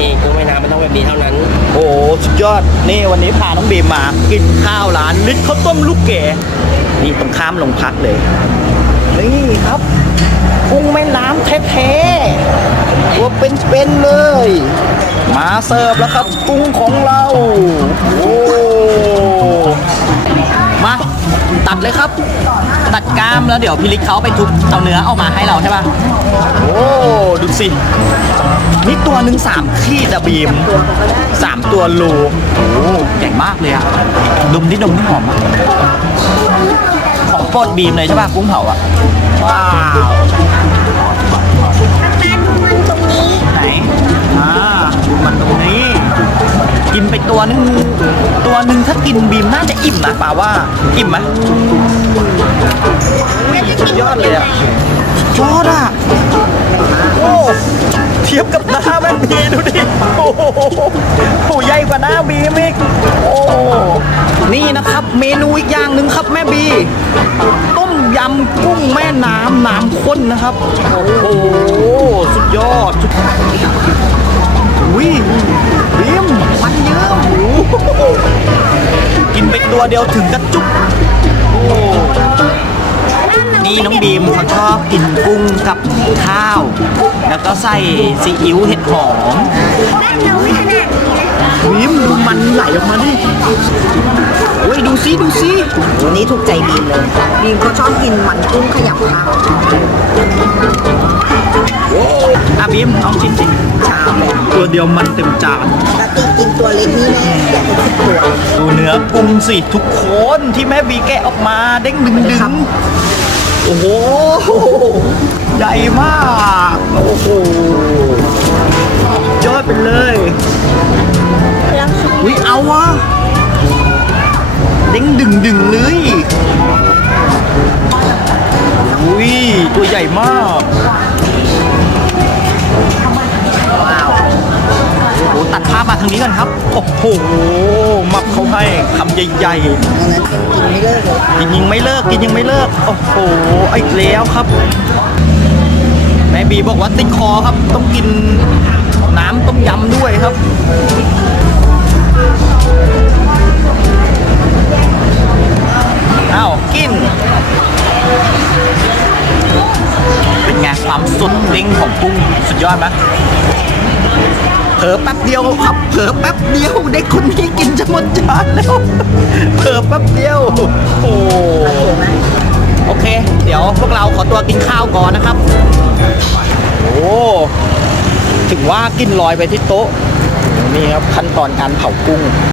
นี่กุ้งแม่น้ำมันต้องแบบนี้เท่านั้น โอ้โหสุดยอด นี่วันนี้พาน้องบีมมา กินข้าวร้านลิศข้าวต้มลูกเกดนี่ตรงข้ามโรงพักเลย นี่ครับกุ้งแม่น้ำแท้ๆตัวเป็นๆเลย มาเสิร์ฟแล้วครับกุ้งของเรา ตัดเลยครับ ตัดกล้ามแล้วเดี๋ยวพี่ลิศเขาไปทุบเอาเนื้อออกมาให้เราใช่ป่ะโอ้ดูสิ นี่ตัวหนึ่งสามขีดอะบีมสามตัวโลโอ้ใหญ่มากเลยอะดมนี่ดมนี่หอมอะของโปรดบีมเลยใช่ป่ะกุ้งเผาอะว้าวไหนอ่าดูมันตรงนี้ กินไปตัวนึง ตัวหนึ่งถ้ากินบีมน่าจะอิ่มนะป่าว่า อิ่มไหมอุ้ ยสุดยอดเลยอะยอดอะโอ้เทียบกับหน้าแม่บีดูดิโอ้โหโหใหญ่กว่าหน้าบีมอีกโอ้นี่นะครับ เมนูอีกอย่างหนึ่งครับแม่บี ต้มยำกุ้งแม่น้ำน้ำข้นนะครับ โอ้โหสุดยอดสุดอุ้ยบีมมันเยอะโอ้โหกินไปตัวเดียวถึงกระจุกโอ้ นี่น้องบีมเขาชอบกินกุ้งกับข้าว แล้วก็ใส่ซีอิ๊วเห็ดหอมบีมดูมันไหลออกมาดิโอ้ยดูซิดูซิวันนี้ถูกใจบีมเลยบีมเขาชอบกินมันกุ้งขยับข้าวอะบีมเอาชิ้นสิชามเลยตัวเดียวมันเต็มจานปกติกินตัวเล็กนี่แม่อยากจะสิบตัวดูเนื้อกุ้งสิทุกคนที่แม่บีแกะออกมาเด้งดึงดึง โอ้โห ใหญ่มาก โอ้โหยอดไปเลยวิเอาวะเด้งดึงดึงเลยอุ้ยตัวใหญ่มาก ทางนี้กันครับ โอ้โห มับเขาให้คำใหญ่ดังนั้นกินไม่เลิกเลยๆกินยังไม่เลิก กินยังไม่เลิก โอ้โหอีกแล้วครับ แม่บีบอกว่าติดคอครับ ต้องกินน้ำต้มยำด้วยครับอ้าวกิน เป็นไงความสุดเด้งของกุ้งสุดยอดไหม เผลอแป๊บเดียวครับเผลอแป๊บเดียวเด็กคนนี้กินจะหมดจานแล้วเผลอแป๊บเดียว โอ้โอเค เดี๋ยวพวกเราขอตัวกินข้าวก่อนนะครับ โอ้ถึงว่ากินลอยไปที่โต๊ะนี่ครับขั้นตอนการเผากุ้ง